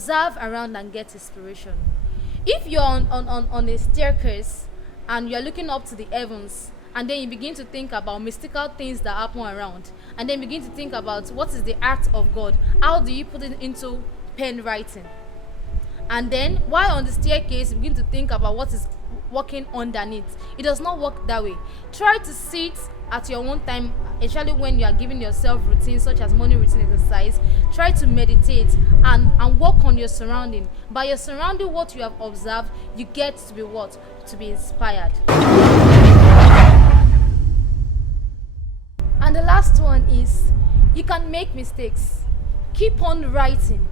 observe around and get inspiration. If you're on a staircase and you're looking up to the heavens, and then you begin to think about mystical things that happen around, and then begin to think about what is the art of God, how do you put it into pen writing? And then while on the staircase, you begin to think about what is working underneath. It does not work that way. Try to sit at your own time, especially when you are giving yourself routines such as morning routine exercise. Try to meditate and work on your surrounding. By your surrounding, what you have observed, you get to be what? To be inspired. And the last one is, you can make mistakes. Keep on writing.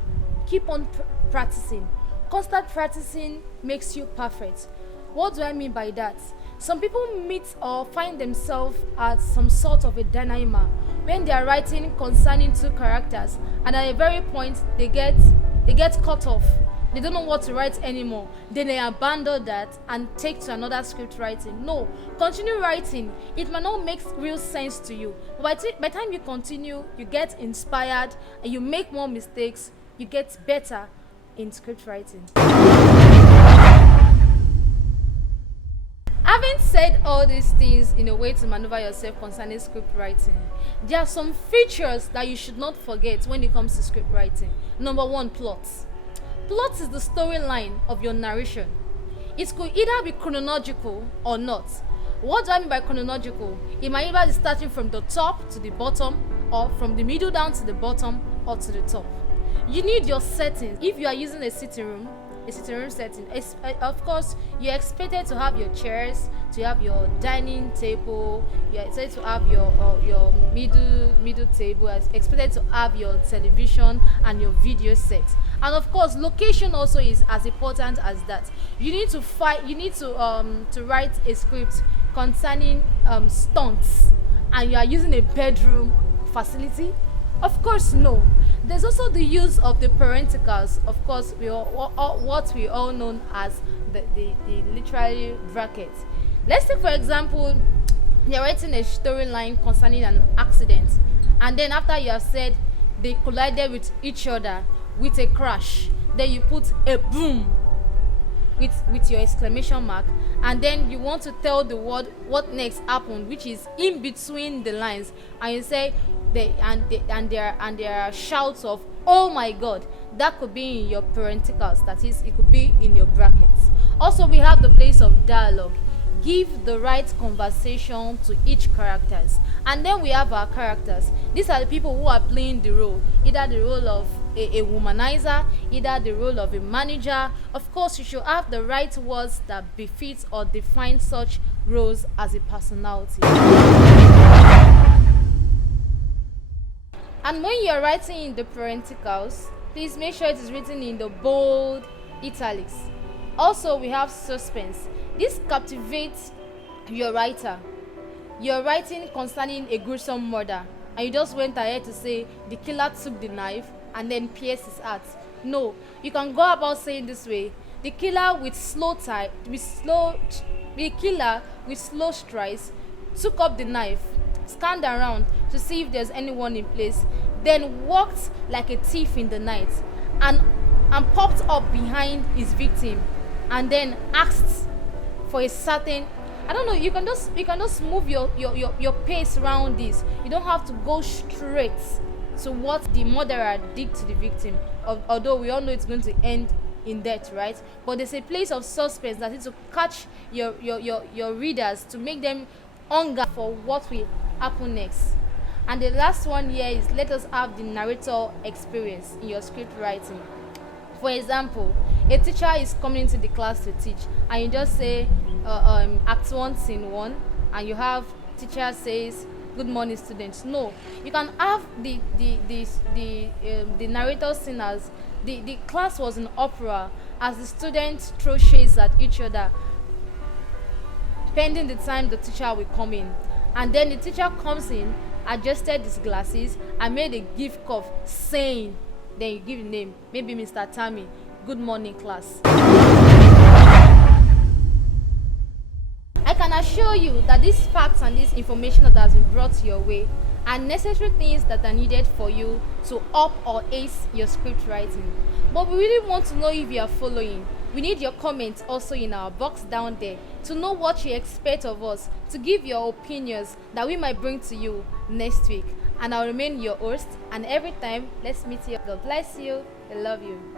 Keep on practicing. Constant practicing makes you perfect. What do I mean by that? Some people meet or find themselves at some sort of a dilemma when they are writing concerning two characters, and at a very point they get cut off. They don't know what to write anymore. Then they abandon that and take to another script writing. No, continue writing. It might not make real sense to you, but by the time you continue, you get inspired and you make more mistakes. You get better in script writing. Having said all these things in a way to maneuver yourself concerning script writing, there are some features that you should not forget when it comes to script writing. Number one, plot. Plot is the storyline of your narration. It could either be chronological or not. What do I mean by chronological? It might either be starting from the top to the bottom, or from the middle down to the bottom, or to the top. You need your settings. If you are using a sitting room setting, of course you're expected to have your chairs, to have your dining table, you're expected to have your middle table, expected to have your television and your video set. And of course location also is as important as that. You need to write a script concerning stunts, and you are using a bedroom facility. Of course, no. There's also the use of the parenticals. Of course, what we all know as the literary brackets. Let's take, for example, you're writing a storyline concerning an accident, and then after you have said they collided with each other with a crash, then you put a boom with your exclamation mark, and then you want to tell the world what next happened, which is in between the lines, and you say there are shouts of "oh my god." That could be in your parenticals, that is, it could be in your brackets. Also, we have the place of dialogue. Give the right conversation to each characters. And then we have our characters. These are the people who are playing the role, either the role of a womanizer, either the role of a manager. Of course, you should have the right words that befit or define such roles as a personality. And when you're writing in the parenticals, please make sure it is written in the bold italics. Also, we have suspense. This captivates your writer. You're writing concerning a gruesome murder, and you just went ahead to say the killer took the knife and then pierced his heart. No, you can go about saying this way: the killer with slow strides took up the knife, scanned around to see if there's anyone in place, then walked like a thief in the night and popped up behind his victim, and then asked for a certain, I don't know, you can just move your pace around this. You don't have to go straight to what the murderer did to the victim, although we all know it's going to end in death, right? But there's a place of suspense that is to catch your readers, to make them hunger for what will happen next. And the last one here is, let us have the narrator experience in your script writing. For example, a teacher is coming into the class to teach, and you just say act 1 scene 1, and you have teacher says good morning students. No, you can have the narrator scene as the class was an opera, as the students throw shades at each other pending the time the teacher will come in. And then the teacher comes in, adjusted his glasses, and made a gift cough, saying, then you give the name, maybe Mr. Tammy, good morning class. I can assure you that these facts and this information that has been brought your way are necessary things that are needed for you to up or ace your script writing. But we really want to know if you are following. We need your comments also in our box down there to know what you expect of us, to give your opinions that we might bring to you next week. And I'll remain your host, and every time, let's meet you. God bless you. I love you.